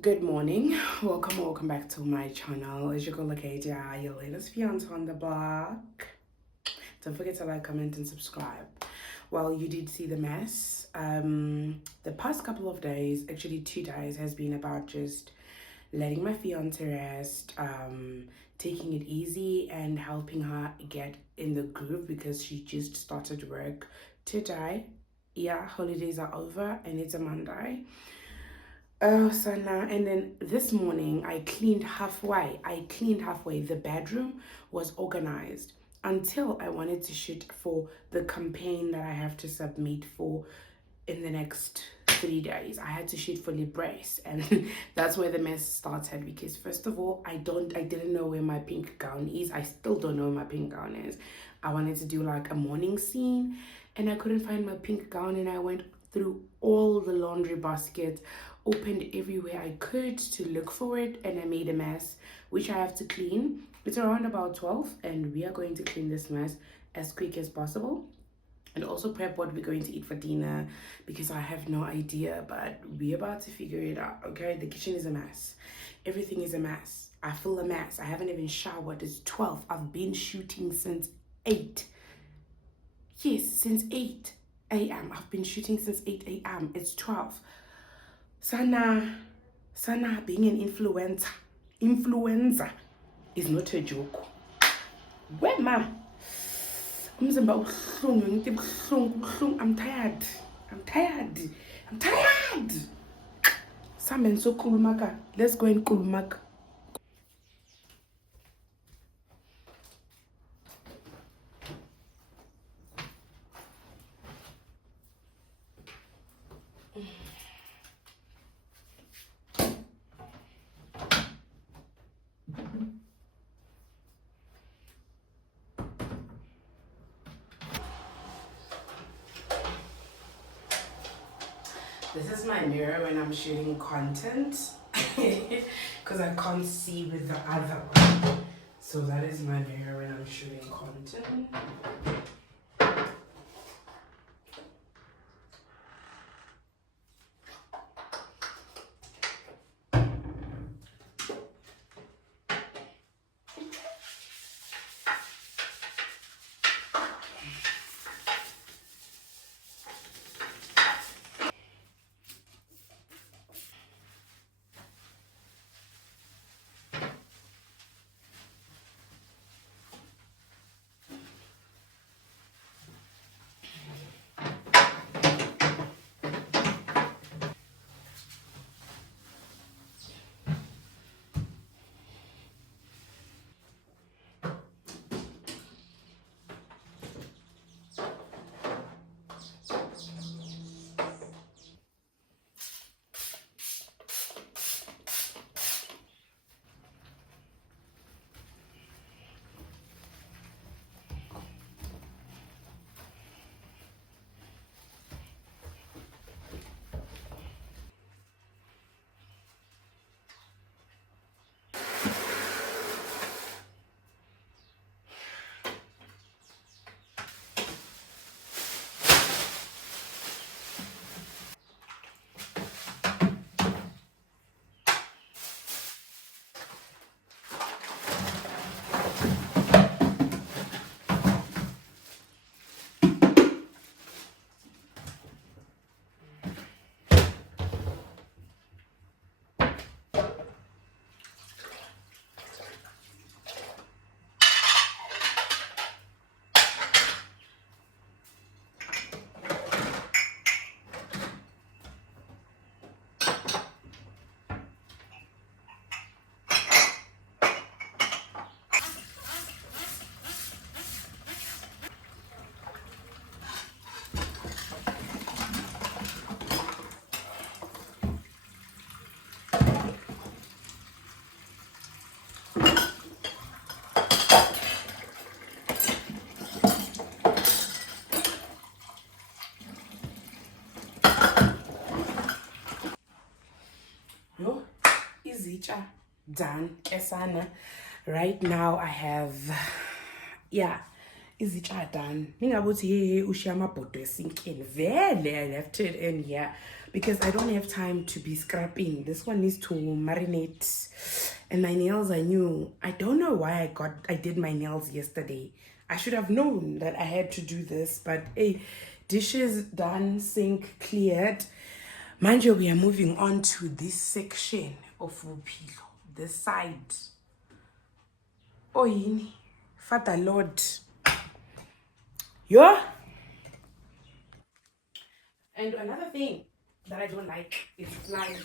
Good morning, welcome back to my channel. As you go look at your latest fiance on the block. Don't forget to like, comment, and subscribe. Well, you did see the mess. The past couple of days, actually 2 days, has been about just letting my fiance rest, taking it easy, and helping her get in the groove because she just started work today. Yeah, holidays are over and it's a Monday. Oh, so now, and then this morning I cleaned halfway. The bedroom was organized until I wanted to shoot for the campaign that I have to submit for in the next 3 days. I had to shoot for Librace, and that's where the mess started because first of all, I didn't know where my pink gown is. I still don't know where my pink gown is. I wanted to do like a morning scene and I couldn't find my pink gown, and I went through all the laundry baskets, opened everywhere I could to look for it, and I made a mess which I have to clean. It's around about 12 and we are going to clean this mess as quick as possible and also prep what we're going to eat for dinner because I have no idea, but we're about to figure it out. Okay, the kitchen is a mess, everything is a mess. I feel a mess. I haven't even showered. It's 12. I've been shooting since 8. Yes, since 8 a.m. I've been shooting since 8 a.m. It's 12. Sana being an influencer is not a joke. Where ma? I'm tired. Samen so kulumaka. Let's go and kulumaka. This is my mirror when I'm shooting content because I can't see with the other one. So that is my mirror when I'm shooting content. Done. Esana. Right now I have, yeah, izitsha done. Ningabuthi ushiyama bhodwe sinkini. Vele I left it in here. because I don't have time to be scrapping. This one needs to marinate. And my nails are new. I don't know why I did my nails yesterday. I should have known that I had to do this, but hey, dishes done, sink cleared. Mind you, we are moving on to this section of Vupilo, this side. Oh, yini, Father Lord. Yeah. And another thing that I don't like is flies.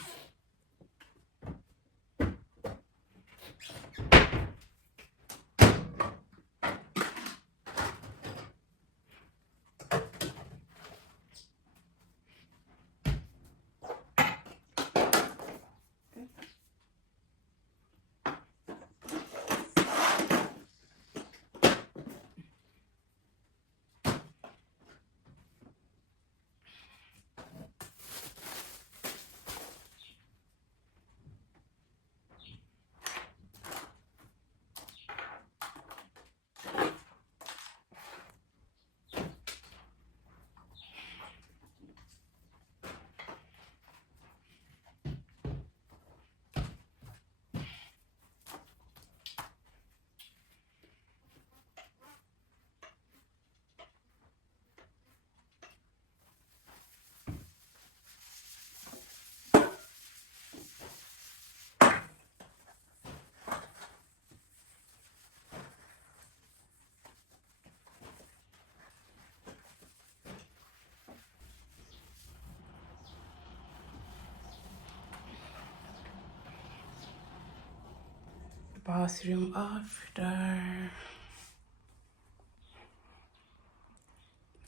Bathroom after.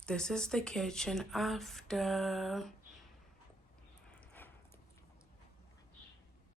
This is the kitchen after.